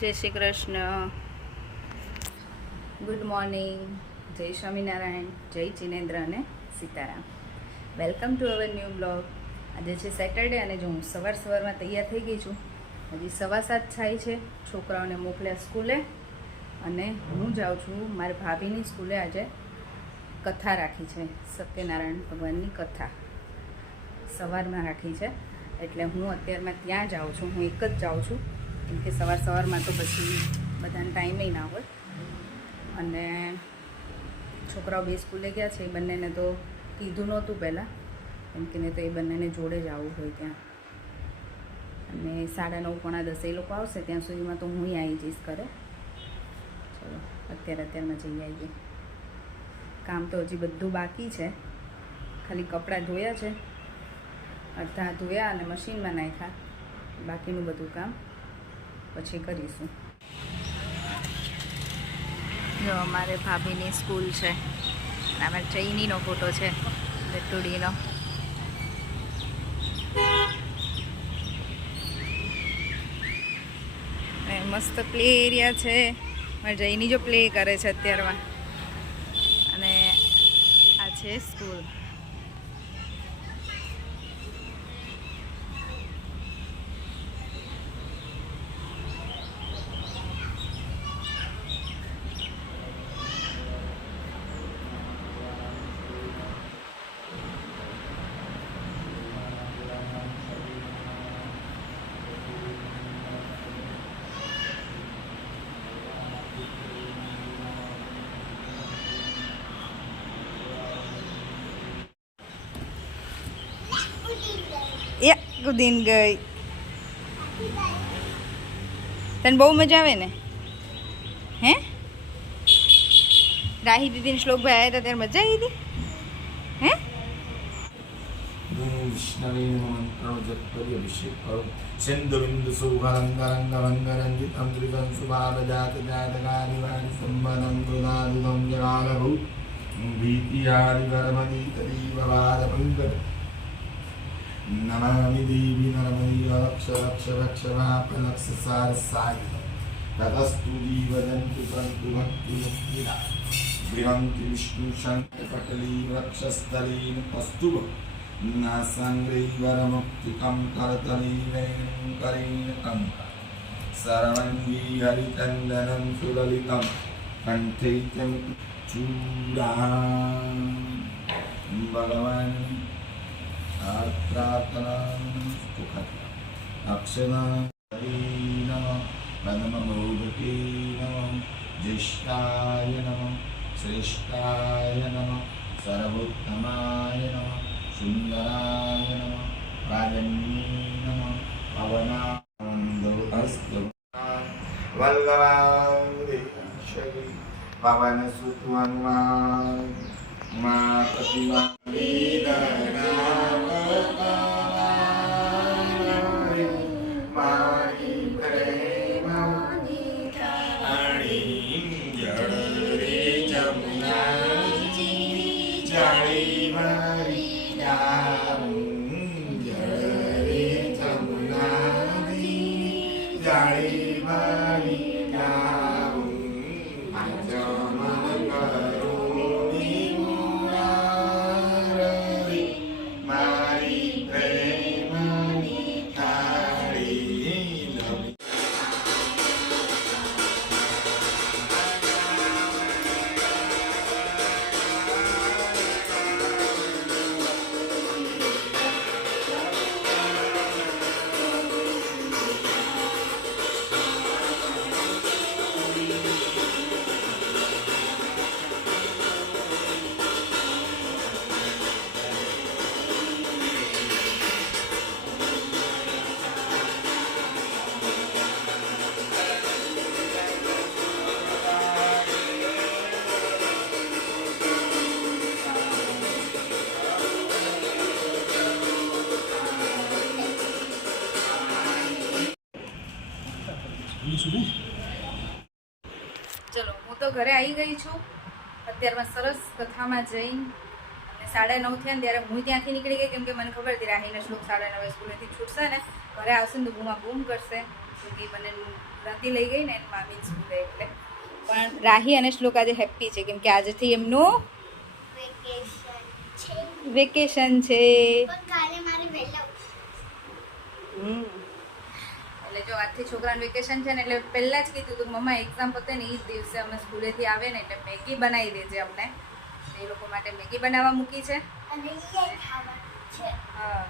જય Shri Krishna, good morning, જય સ્વામિનારાયણ, જય જિનેન્દ્ર અને Sitaram. Welcome to our new blog. આજે છે સેટરડે અને જો હું સવારમાં તૈયાર થઈ ગઈ છું. હજી 7:15 થાય છે. છોકરાઓને મોકલ્યા સ્કૂલે અને હું જાઉં છું મારી ભાભીની સ્કૂલે. આજે કથા રાખી છે, સત્યનારાયણ ભગવાનની કથા સવારમાં રાખી છે, એટલે હું અત્યારમાં ત્યાં જાઉં છું. હું એક જ જાઉં છું કેમ કે સવારમાં તો પછી બધાને ટાઈમે ના હોય. અને છોકરાઓ બે સ્કૂલે ગયા છે, એ બંનેને તો કીધું નહોતું પહેલાં, કેમ કે નહીં તો એ બંનેને જોડે જ આવવું હોય ત્યાં. અને 9:30 પોણા 10 એ લોકો આવશે, ત્યાં સુધીમાં તો હું આવી જઈશ ઘરે. ચલો અત્યારમાં જઈ આવીએ. કામ તો હજી બધું બાકી છે, ખાલી કપડાં ધોયા છે, અડધા ધોયા અને મશીનમાં નાખ્યા. બાકીનું બધું કામ પછી કરીશું. જો અમારે ભાભીની સ્કૂલ છે, અમારે ચૈનીનો ફોટો છે, લટુડીનો. મસ્ત પ્લે એરિયા છે. મારી જઈની જો પ્લે કરે છે અત્યારમાં. અને આ છે સ્કૂલ. કુદીન ગઈ. તને બહુ મજા આવે ને? હે રાહી દીદીને શ્લોકભાઈ આવ્યા હતા ત્યારે મજા આવી હતી? હે વિષ્ણવે મંત્ર જપ કરી અભિષેક કરો. સિંધુ બિંદુ સુભરંગરંગરંગરંગિતમ ત્રિકં સુભાવજાત જાતકારિવારી સંબંધમ દુદાદુદમ જગાલભૂ ભીતિહારી વરમદી તદીવ વાદપંકજ નમામિ દેવી નર્મદી રક્ષ રક્ષ રક્ષ મહાપલક્ષ સારસાય તતસ્તુ જીવજંતુ સંતુ ભક્તિ મુક્તિદા બૃહંતિ વિષ્ણુ શંકર પટલી વક્ષસ્થલીન કસ્તુભ નાસંગ્રૈવરમુક્તિકં કરતલીનૈં કરીનકં સરવંગી હરિચંદनं સુલલિतं કંઠૈત્યં ચૂડાં ભગવાન પ્રાર્થના અક્ષરા નમઃ પદ્મભૂપતિ નમઃ જ્યેષ્ઠાય નમઃ શ્રેષ્ઠાય નમઃ સર્વોત્તમાય નમઃ સુંદરાય નમઃ રાજન્યે નમઃ પવનાનંદો અસ્તુ વલ્લભાદેશ્વરી પવન સુત હનુમાન મા પ્રતિમા ચલો હું તો ઘરે આવી ગઈ છું. અત્યારમાં સરસ કથામાં જઈ અને 9:30 થયા ને ત્યારે હું ત્યાંથી નીકળી ગઈ, કેમ કે મને ખબર હતી રાહીને શ્લોક 9:30 સ્કૂલેથી છૂટશે ને, ઘરે આવશે ને તો બૂમા બૂમ કરશે, તો એ બંને ક્રાંતિ લઈ ગઈ ને એની મામી સ્કૂલે એટલે. પણ રાહી અને શ્લોક આજે હેપી છે કેમ કે આજથી એમનું વેકેશન છે. એટલે જો આજથી છોકરાનું વેકેશન છે ને એટલે પહેલાં જ કીધું હતું મમ્મા એક્ઝામ પતે ને એ જ દિવસે અમે સ્કૂલેથી આવે ને એટલે મેગી બનાવી દેજે અમને. એ લોકો માટે મેગી બનાવવા મૂકી છે. હા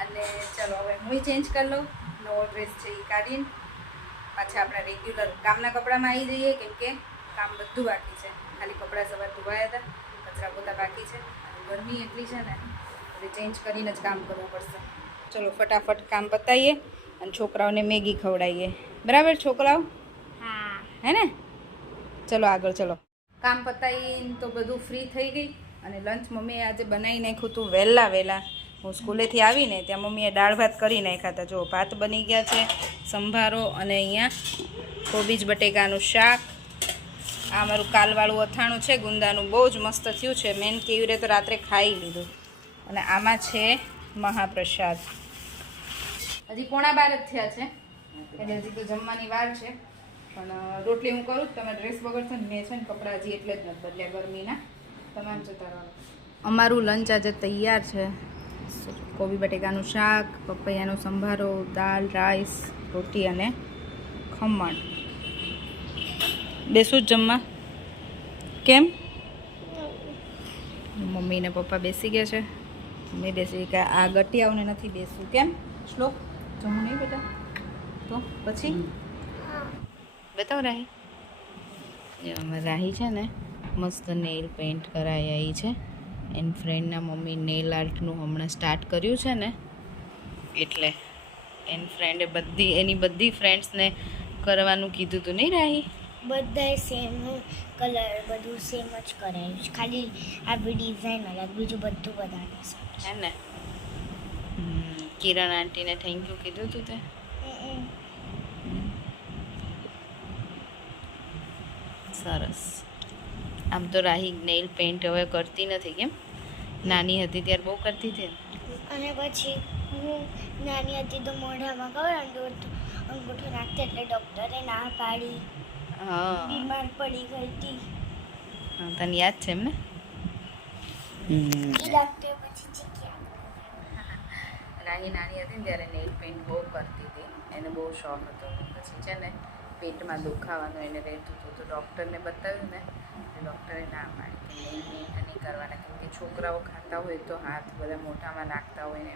અને ચલો હવે હું ચેન્જ કરી લઉં. નવો ડ્રેસ છે એ કાઢીને પાછા આપણા રેગ્યુલર કામના કપડામાં આવી જઈએ કેમ કે કામ બધું બાકી છે. ખાલી કપડાં સવાર ધોવાયા હતા, કચરા પોતા બાકી છે અને ગરમી એટલી છે ને એટલે ચેન્જ કરીને જ કામ કરવું પડશે. ચલો ફટાફટ કામ પતાવીએ અને છોકરાઓને મેગી ખવડાવીએ. બરાબર છોકરાઓ? હા. હે ને? ચલો આગળ ચલો. કામ પતાવીને તો બધું ફ્રી થઈ ગઈ અને લંચ મમ્મીએ આજે બનાવી નાખ્યું હતું વહેલા. હું સ્કૂલેથી આવીને ત્યાં મમ્મીએ દાળ ભાત કરી નાખ્યા હતા. જો ભાત બની ગયા છે, સંભારો અને અહીંયા કોબીજ બટેકાનું શાક. આ મારું કાલવાળું અથાણું છે ગુંદાનું, બહુ જ મસ્ત થયું છે. મેન કેવી રીતે તો રાત્રે ખાઈ લીધું. અને આમાં છે મહાપ્રસાદ. હજી 11:15 જ થયા છે એટલે હજી તો જમવાની વાર છે. પણ રોટલી હું કરું તમે ડ્રેસ બગડશો ને મેં છે ને કપડાં હજી એટલે જ નથી બદલ્યા ગરમીના. તમામ જતા રહો. અમારું લંચ આજે તૈયાર છે. કોબી બટેકાનું શાક, પપૈયાનો સંભારો, દાળ, રાઈસ, રોટી અને ખમણ. બેસું જ જમવા? કેમ? મમ્મી ને પપ્પા બેસી ગયા છે. મેં બેસી કે આ ગટિયાઓને નથી બેસવું. કેમ શ્લોક? જમવું નહીં બેટા? તો પછી બતાવો રાહી. અમારે રાહી છે ને મસ્ત નેલ પેન્ટ કરાવી આવી છે. એની ફ્રેન્ડના મમ્મી નેલ આર્ટનું હમણાં સ્ટાર્ટ કર્યું છે ને એટલે એની ફ્રેન્ડે એની બધી ફ્રેન્ડ્સને કરવાનું કીધું હતું નહીં રાહી? બધાય સેમ કલર બધું સેમ જ કરાયું છે. ખાલી આવી ડિઝાઇન અલગ, બીજું બધું બધાને હે ને? કિરણ આંટીને થેન્ક યુ કીધું હતું તે? સરસ. આમ તો રાહી નેલ પેન્ટ હવે કરતી નથી. કેમ? નાની હતી ત્યારે બહુ કરતી હતી. અને પછી હું નાની હતી તો મોઢામાં ખબર અંગૂઠો નાખતી એટલે ડૉક્ટરે ના પાડી. હા બીમાર પડી ગઈ હતી. હા તને યાદ છે એમ ને? ડૉક્ટર પછી ચીક્યા. રાહી નાની હતી ને ત્યારે નેલ પેન્ટ બહુ કરતી હતી. એને બહુ શોખ હતો. પછી છે ને પેટમાં દુખાવાનું એને રહેતું હતું તો ડૉક્ટરને બતાવ્યું ને ડૉક્ટરે ના પાડી કે નેલ પેન્ટ નહીં કરવાના કેમ કે છોકરાઓ ખાતા હોય તો હાથ બધા મોઢામાં નાખતા હોય ને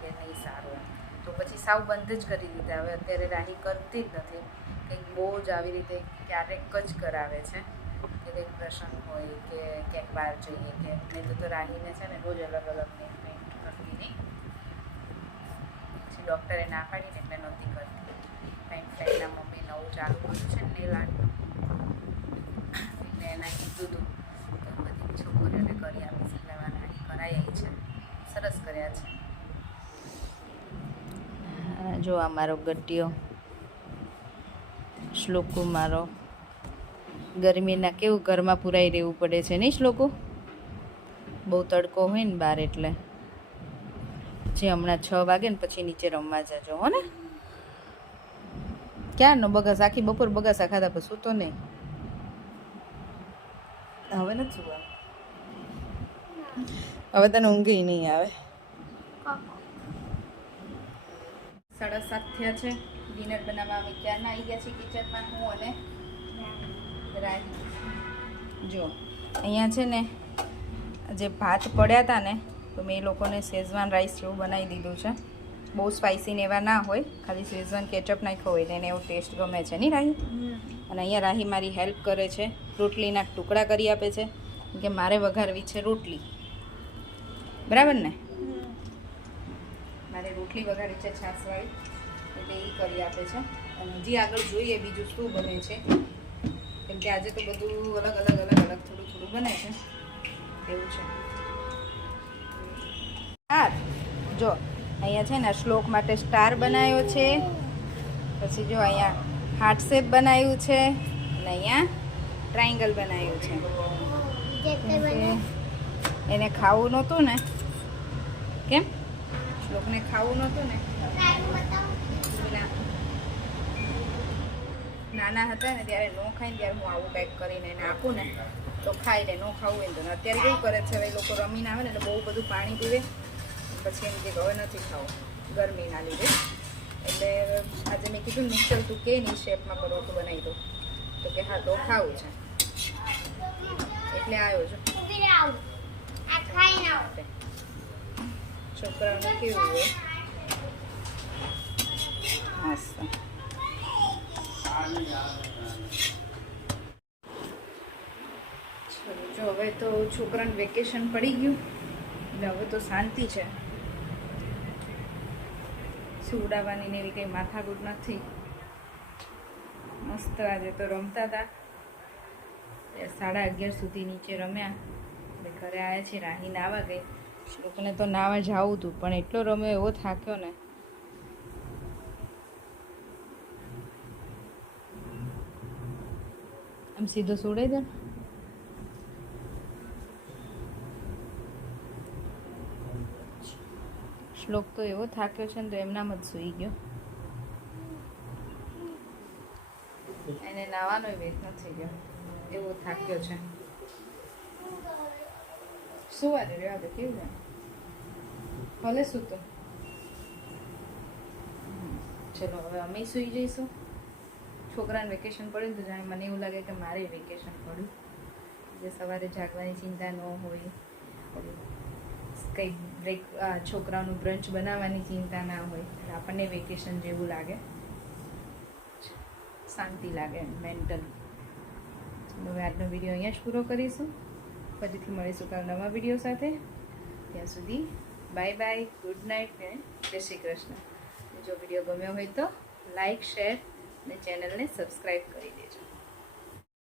કે નહીં સારું. તો પછી સાવ બંધ જ કરી દીધા. હવે અત્યારે રાહી કરતી જ નથી. કંઈક બહુ જ આવી રીતે ક્યારેક જ કરાવે છે કે કંઈક પ્રસંગ હોય કે ક્યાંક બહાર જઈએ કે નહીં તો રાહીને છે ને રોજ અલગ અલગ નેલ પેન્ટ કરતી નહીં. પછી ડૉક્ટરે ના પાડીને એટલે નહોતી કરતી. ફ્રેન્ડના મમ્મી નવું ચાલુ કર્યું છે નેલ આર્ટનું એટલે એના કીધું હતું તો બધી છોકરીઓને કરી આપીશ એટલે રાહી કરાઈ આવી છે. સરસ કર્યા છે. જો આ મારો ગટ્ટીઓ શ્લોકો મારો ગરમીના કેવું ઘરમાં પુરાઈ રહેવું પડે છે નહીં શ્લોકો? બહુ તડકો હોય ને બહાર એટલે જે હમણાં 6 વાગે ને પછી નીચે રમવા જજો હો ને. ક્યારનો બગાસ આખી બપોર બગાસા ખાધા પછી સૂતો નહીં. હવે નથી સુવા. હવે તને ઊંઘી નહીં આવે. 7:30 થયા છે. ડિનર બનાવવા અમે ક્યારના આવી ગયા છીએ કિચનમાં હું અને રાહી. જો અહીંયા છે ને જે ભાત પડ્યા હતા ને તો મેં એ લોકોને શેઝવાન રાઈસ જેવું બનાવી દીધું છે. બહુ સ્પાઇસી ને એવા ના હોય, ખાલી શેઝવાન કેચઅપ નાખ્યો હોય એને એવો ટેસ્ટ ગમે છે નહીં રાહી? અને અહીંયા રાહી મારી હેલ્પ કરે છે, રોટલીના ટુકડા કરી આપે છે કે મારે વઘારવી છે રોટલી. બરાબર ને? મારે રોટલી વઘારી છે છાશવાળી એટલે એ કરી આપે છે. અને હજી આગળ જોઈએ બીજું શું બને છે કેમ કે આજે તો બધું અલગ થોડું બને છે એવું છે. હા જો અહીંયા છે ને શ્લોક માટે સ્ટાર બનાવ્યો છે. પછી જો અહીંયા હાર્ટ શેપ બનાવ્યું છે અને અહીંયા ટ્રાયંગલ બનાવ્યું છે. એને ખાવું નહોતું ને. કેમ? શ્લોકને ખાવું નહોતું ને નાના હતા ને ત્યારે ન ખાઈને ત્યારે હું આવું પેક કરીને એને આપું ને તો ખાઈ લે, ન ખાવું હોય તો ને. અત્યારે કેવું કરે છે હવે લોકો રમીને આવે ને એટલે બહુ બધું પાણી પીવે, પછી એમ કે હવે નથી ખાવું ગરમીના લીધે. એટલે આજે મેં કીધું ને ચલ તું કે ની શેપમાં પરોઠું બનાવી દઉં, તો કે હા તો ખાવું છે એટલે આવ્યો છું. છોકરાઓને કેવું હોય મસ્ત. ચલો જો હવે તો છોકરાને વેકેશન પડી ગયું એટલે હવે તો શાંતિ છે, સુવડાવવાની ને એવી કંઈ માથાકૂટ નથી. મસ્ત આજે તો રમતા હતા, 11:30 સુધી નીચે રમ્યા. એટલે ઘરે આવ્યા છે, રાહી નાવા ગઈ. લોકોને તો નાવા જવું હતું પણ એટલો રમ્યો એવો થાક્યો ને. આમ સીધો સુડાઈ દે. શ્લોક તો એવો થાક્યો છે ને તો એમનામ જ સૂઈ ગયો. એને નાવાનો વેત નથી ગયો, એવો થાક્યો છે. સુવા દે રહેવા દે, કેવું છે ભલે સૂતો. ચલો હવે અમે સૂઈ જઈશું. છોકરાને વેકેશન પડ્યું ને તો જાણે મને એવું લાગે કે મારે વેકેશન પડ્યું, જે સવારે જાગવાની ચિંતા ન હોય, કંઈ છોકરાઓનું બ્રંચ બનાવવાની ચિંતા ના હોય, એટલે આપણને વેકેશન જેવું લાગે, શાંતિ લાગે મેન્ટલ. હવે આજનો વિડીયો અહીંયા જ પૂરો કરીશું. ફરીથી મળીશું કાલ નવા વિડીયો સાથે. ત્યાં સુધી બાય બાય, ગુડ નાઇટ અને જય શ્રી કૃષ્ણ. જો વિડીયો ગમ્યો હોય તો લાઈક, શેર અને ચેનલને સબસ્ક્રાઈબ કરી દેજો.